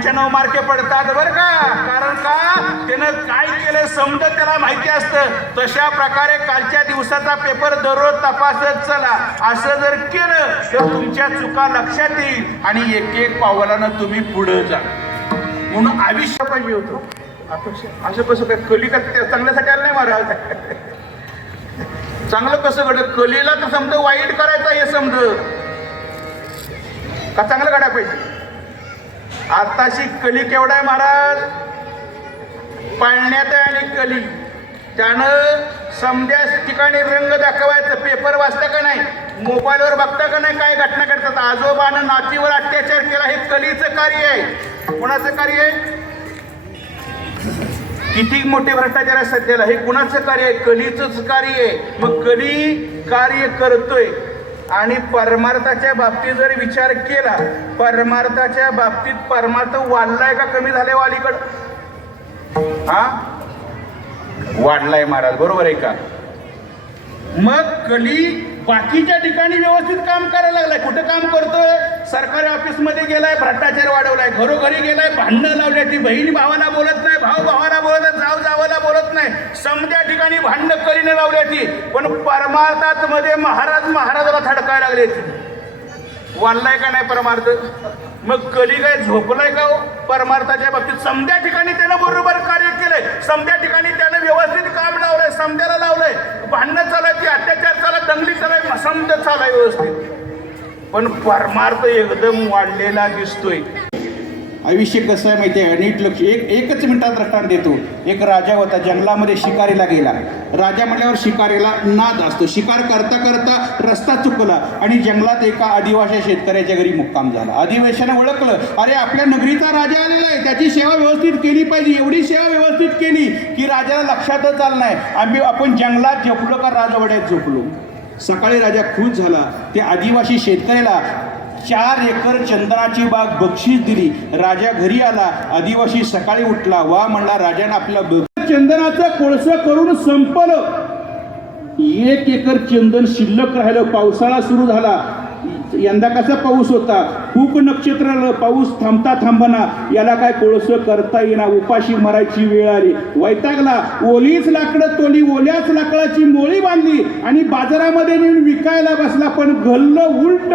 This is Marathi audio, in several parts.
95 मार्के पडतात बरं का. कारण का त्यानं काय केलं समजा त्याला माहिती असतं. तशा प्रकारे कालच्या दिवसाचा पेपर दररोज तपासत चला. असं जर केलं तर तुमच्या चुका लक्षात येईल आणि एक एक पावलानं तुम्ही पुढे जा. म्हणून आयुष्य पाहिजे होतं. असं कसं काय कली का चांगल्यासाठी आलं नाही महाराज. चांगलं कसं घडत कलीला तर समज वाईट करायचं हे समज का चांगलं घडा पाहिजे. आताशी कली केवढा आहे महाराज. पाळण्यात आहे आणि कली त्यानं समध्या ठिकाणी रंग दाखवायचं. पेपर वाचता का नाही, मोबाईलवर बघता का नाही काय घटना घडतात. आजोबानं नातीवर अत्याचार केला हे कलीचं कार्य आहे. कोणाचं कार्य आहे. किती मोठे भ्रष्टाचार आहे सध्याला. हे कुणाचं कार्य आहे. कलीचंच कार्य आहे. मग कली कार्य करतोय आणि परमार्थाच्या बाबतीत जर विचार केला, परमार्थाच्या बाबतीत परमार्थ वाढलाय का कमी झाले अलीकडं. हा वाढलाय महाराज बरोबर आहे का. मग कली बाकीच्या ठिकाणी व्यवस्थित काम करायला लागलाय. कुठं काम करतोय. सरकारी ऑफिसमध्ये गेलाय भ्रष्टाचार वाढवलाय. घरोघरी गेलाय भांडणं लावल्या. ती बहिणी भावाला बोलत नाही, भाऊ भावाला बोलत नाही, जाव जावाला बोलत नाही. समध्या ठिकाणी भांडणं कलीने लावल्या ती. पण परमार्थात मध्ये महाराजाला थडकायला लागले. वाढलाय का नाही परमार्थ. मग कली काय झोपलाय का हो. परमार्थाच्या बाबतीत समध्या ठिकाणी त्यानं बरोबर कार्य केलंय. समध्या ठिकाणी त्यानं व्यवस्थित काम लावलंय. समध्याला लावलंय. भांडणं चालय, ती अत्याचार चालय, दंगली चालय, समज चालय व्यवस्थित. पण परमार्थ एकदम वाढलेला दिसतोय. आयुष्य कसं आहे माहिती आहे. नीट लक्ष. एकच मिनिटात दृष्टांत देतो. एक राजा होता, जंगलामध्ये शिकारीला गेला. राजा म्हणल्यावर शिकारीला नाद असतो. शिकार करता करता रस्ता चुकला आणि जंगलात एका आदिवासी शेतकऱ्याच्या घरी मुक्काम झाला. आदिवासीने ओळखलं, अरे आपल्या नगरीचा राजा आलेला आहे, त्याची सेवा व्यवस्थित केली पाहिजे. एवढी सेवा व्यवस्थित केली की राजाला लक्षातच आलं नाही आपण जंगलात झोपलो का राजवाड्यात झोपलो. सकाळी राजा खुश झाला. त्या आदिवासी शेतकऱ्याला 4 एकर चंदनाची बाग बक्षीस दिली. राजा घरी आला. आदिवासी सकाळी उठला. वा म्हणला राजाने आपला चंदनाचं कोळसं करून संपलं. 1 एकर चंदन शिल्लक राहिलं. पावसाळा सुरू झाला. यंदा कसा पाऊस होता. खूप नक्षत्र पाऊस थांबता थांबना. याला काय कोळसं करता येईना. उपाशी मरायची वेळ आली. वैतागला. ओलीच लाकडं तोली, ओल्याच लाकडाची मोळी बांधली आणि बाजारामध्ये नेऊन विकायला बसला. पण घल्लं उलट.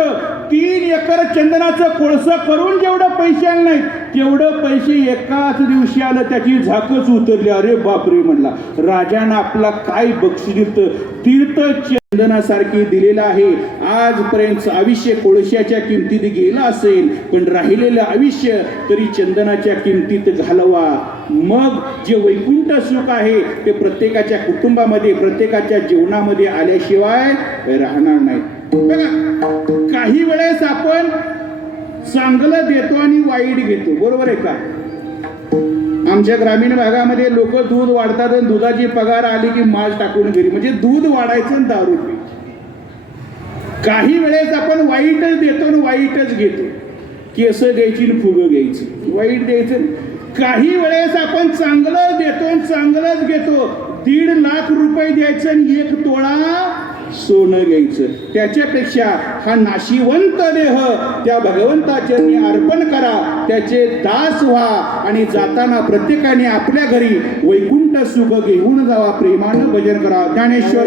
3 एकर चंदनाचं कोळसं करून जेवढं पैसे आले नाहीत तेवढं पैसे एकाच दिवशी आलं. त्याची झाकच उतरली. अरे बापरे म्हणला. राजानं आपला काय बक्षीस दिलं. तीर्थ चंदनासारखी दिलेलं आहे. आजपर्यंत आयुष्य कोळशाच्या किमतीत गेलं असेल, पण राहिलेलं आयुष्य तरी चंदनाच्या किमतीत घालवा. मग जे वैकुंठ सुख आहे ते प्रत्येकाच्या कुटुंबामध्ये, प्रत्येकाच्या जीवनामध्ये आल्याशिवाय राहणार नाही. बघा, काही वेळेस आपण चांगलं देतो आणि वाईट घेतो. बरोबर आहे का. आमच्या ग्रामीण भागामध्ये लोक दूध वाढतात आणि दुधाची पगार आली की माल टाकून घरी, म्हणजे दूध वाढायचं आणि दारू प्यायची. काही वेळेस आपण वाईटच देतो आणि वाईटच घेतो. केस द्यायची आणि फुगं घ्यायची, वाईट द्यायचं. काही वेळेस आपण चांगलं देतो आणि चांगलंच घेतो. 1.5 लाख रुपये द्यायचं आणि 1 तोळा सोनं घ्यायचं. त्याच्यापेक्षा हा नाशिवंत देह त्या भगवंताचरणी अर्पण करा. त्याचे दास व्हा आणि जाताना प्रत्येकाने आपल्या घरी वैकुंठ सुख घेऊन जावा. प्रेमानं भजन करा. ज्ञानेश्वर